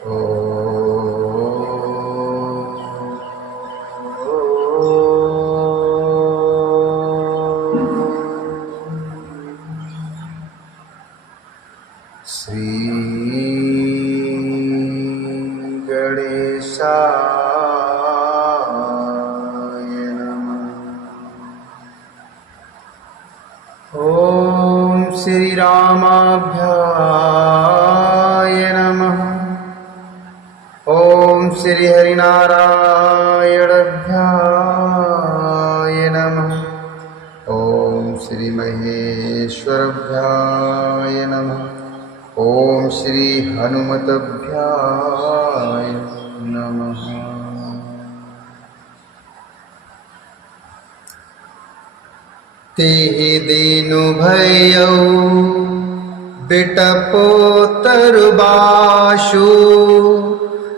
श्री गणेशाय नमः। ओम श्री रामाभ्याय नमः। ओम श्री हरिनारायणाभ्याय नमः। ओम श्री महेश्वराभ्याय नमः। ओम श्री हनुमतभ्याय नमः। तेहि दीनु भयउ बिटपो तरुबाशु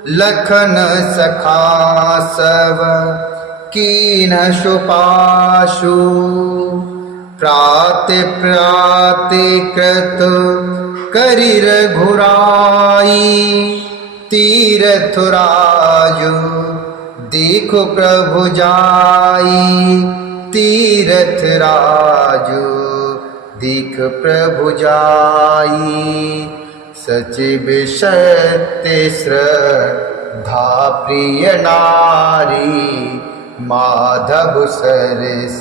लखन सखा सब कीन सुपाशु प्राति प्राति कृत करि रघुराई तीरथ राजु देखो प्रभु जाई तीरथ राजु दीख प्रभु जाई सचिव सत्य श्रद्धा प्रिय नारी माधव सरस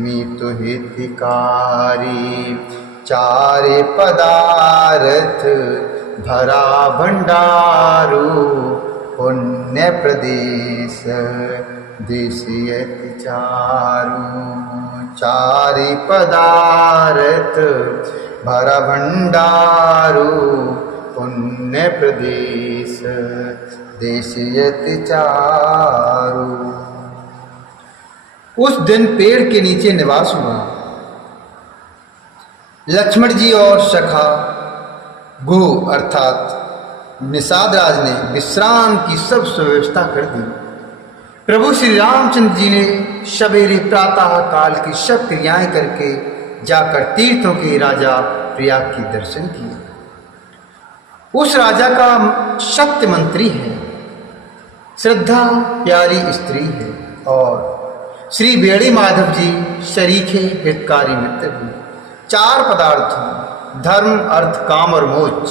मीतु हितकारी चारे पदार्थ भरा भंडारू पुण्य प्रदेश देशियति चारु चारि पदार्थ भरा भंडारू पुण्य प्रदेश देशियति चारु। उस दिन पेड़ के नीचे निवास हुआ। लक्ष्मण जी और सखा गुह अर्थात निषाद राज ने विश्राम की सब सुव्यवस्था कर दी। प्रभु श्री रामचंद्र जी ने सवेरे प्रातः काल की सब क्रियाएं करके जाकर तीर्थों के राजा प्रयाग के दर्शन किए। उस राजा का सत्य मंत्री है, श्रद्धा प्यारी स्त्री है और श्री बेड़ी माधव जी शरीखे हितकारी मित्र हैं। चार पदार्थों धर्म अर्थ काम और मोक्ष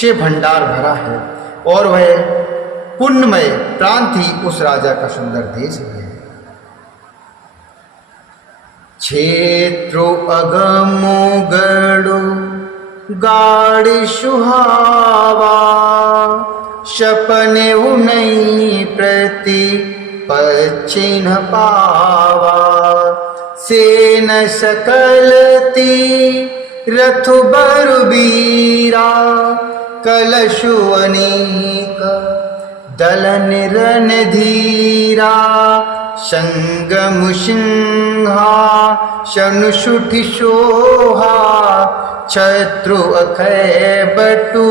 से भंडार भरा है और वह पुण्यमय प्रांत ही उस राजा का सुंदर देश है। क्षेत्रो अगमो गढ़ो गाड़ी सुहावा सपने उनई प्रति पश्चिन पावा सेन सकलती रथ बरुबीरा कलशु अनेक दलन रन धीरा संगम सिंहा शनुषुठि शोहा छत्रु अखय बटु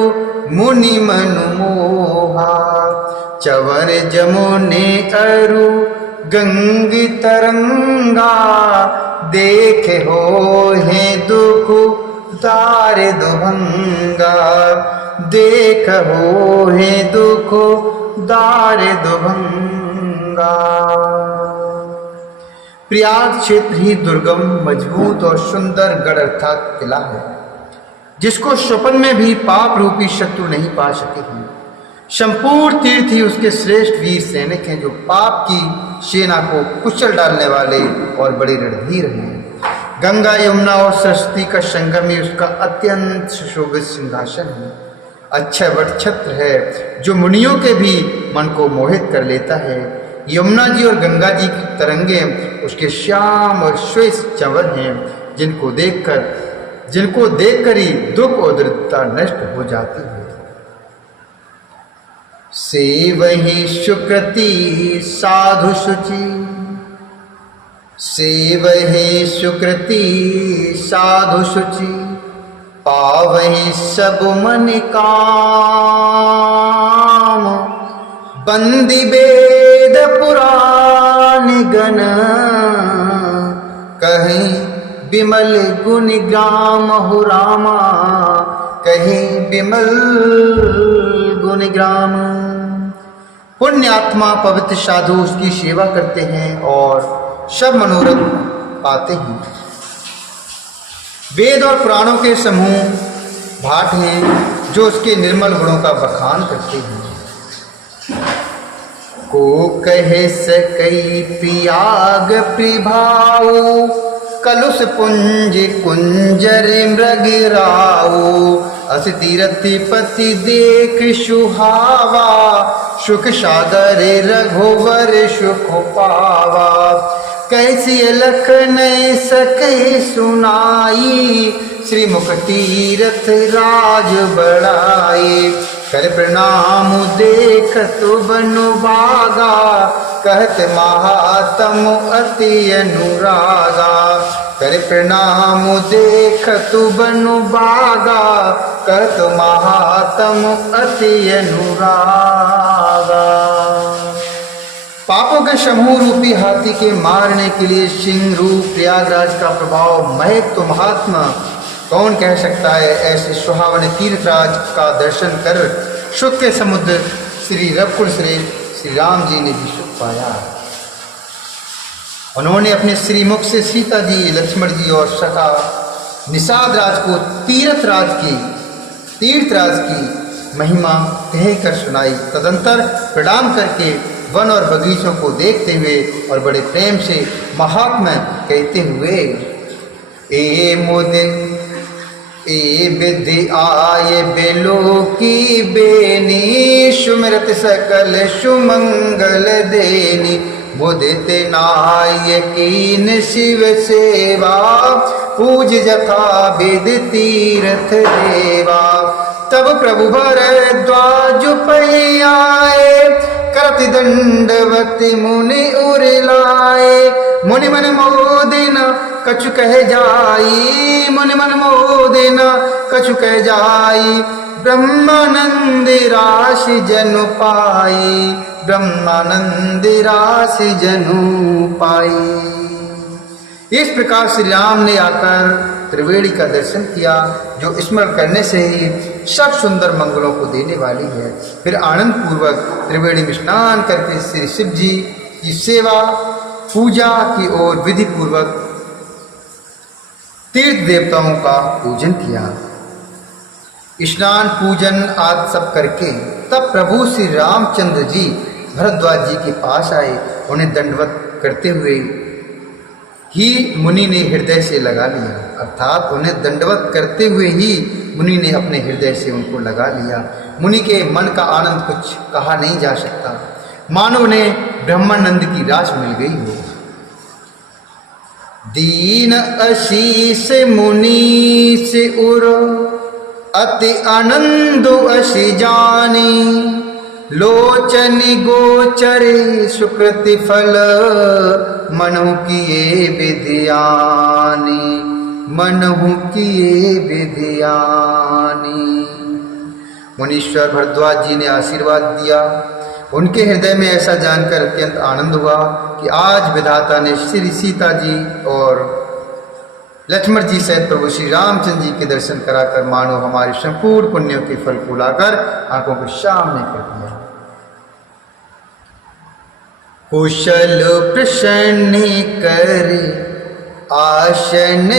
मुनि मनु मोहा चवर जमुने अरु गंगी तरंगा देखे हो हे दुख तारे दुभंगा देख हो हे दुख दारे दुभंगा। प्रयाग क्षेत्र ही दुर्गम मजबूत और सुंदर गढ़ अर्थात किला है जिसको स्वप्न में भी पाप रूपी शत्रु नहीं पा सके हैं। संपूर्ण तीर्थ ही उसके श्रेष्ठ वीर सैनिक हैं जो पाप की सेना को कुचल डालने वाले और बड़े रणधीर हैं। गंगा यमुना और सरस्वती का संगम ही उसका अत्यंत सुशोभित सिंहासन है। अच्छा वट छत्र है जो मुनियों के भी मन को मोहित कर लेता है। यमुना जी और गंगा जी की तरंगे उसके श्याम और श्वेत चंवर हैं जिनको देखकर ही दुख और दरिद्रता नष्ट हो जाती है। सेवहि सुकृति साधु शुचि सेवहि सुकृति साधु शुचि पावहि सब मन काम बंदी वेद पुराण गण कहीं विमल गुण ग्राम हो रामा कहीं विमल निग्राम। पुण्यात्मा पवित्र साधु उसकी सेवा करते हैं और सब मनोरथ पाते हैं। वेद और पुराणों के समूह भाट हैं जो उसके निर्मल गुणों का बखान करते हैं। को कहे सकई पियाग प्रभाऊ, कलुष पुंज कुंजर मृग राऊ। अस तीरथि पति देख सुहावा, सुख सागर रघुवर सुख पावा। कैसी अलख नहीं सके सुनाई, श्रीमुख तीरथ राज बढ़ाई। कर प्रणाम देखत बनु भागा, कहत महात्म अति अनुरागा। कर प्रणाम देखत बनु भागा, कहत महात्म अति अनुरागा। पापों के समूह रूपी हाथी के मारने के लिए सिंह रूप प्रयागराज का प्रभाव महक तो महात्मा कौन कह सकता है। ऐसे सुहावने तीर्थराज का दर्शन कर सुख के समुद्र श्री रघुकुल श्रेष्ठ श्री राम जी ने भी सुख पाया। उन्होंने अपने श्रीमुख से सीता जी, लक्ष्मण जी और सखा निषाद राज को तीर्थराज की महिमा कहकर सुनाई। तदंतर प्रणाम करके वन और बगीचों को देखते हुए और बड़े प्रेम से महात्मा कहते हुए, ए मोदे ए विधि आये बेलो की बेनी, सुमिरत सकल सुमंगल देनी। मुदित नाय कीन शिव सेवा, पूज जथा विद तीर्थ देवा। तब प्रभु भरद्वाज पै आए, करति दंडवति मुनि उरलाए। मुनि मन मोदिन कछु कह जाई, मुनि मन मोदिन कछु कह जाई। ब्रह्मानंद राशि जनु पाई, ब्रह्मानंद राशि जनु पाई। इस प्रकार श्री राम ने आकर त्रिवेणी का दर्शन किया, जो स्मरण करने से ही सब सुंदर मंगलों को देने वाली है। फिर आनंद पूर्वक त्रिवेणी में स्नान करके श्री शिव जी की सेवा पूजा की ओर विधि पूर्वक तीर्थ देवताओं का पूजन किया। स्नान पूजन आदि सब करके तब प्रभु श्री रामचंद्र जी भरद्वाज जी के पास आए। उन्हें दंडवत करते हुए ही मुनि ने हृदय से लगा लिया, अर्थात उन्हें दंडवत करते हुए ही मुनि ने अपने हृदय से उनको लगा लिया। मुनि के मन का आनंद कुछ कहा नहीं जा सकता, मानो उन्हें ब्रह्मानंद की रास मिल गई हो। दीन आशीष मुनि से उरो, अति आनंद असी जानी। लोचन गोचरे सुकृति फल, मनहु किए विधियानी, मनहु किए विधियानी। मुनीश्वर भरद्वाज जी ने आशीर्वाद दिया। उनके हृदय में ऐसा जानकर अत्यंत आनंद हुआ कि आज विधाता ने श्री सीता जी और लक्ष्मण जी सहित प्रभु श्री रामचंद्र जी के दर्शन कराकर मानो हमारे संपूर्ण पुण्यों के फल को लाकर आंखों के सामने कर दिया। कुशल प्रसन्न कर आसन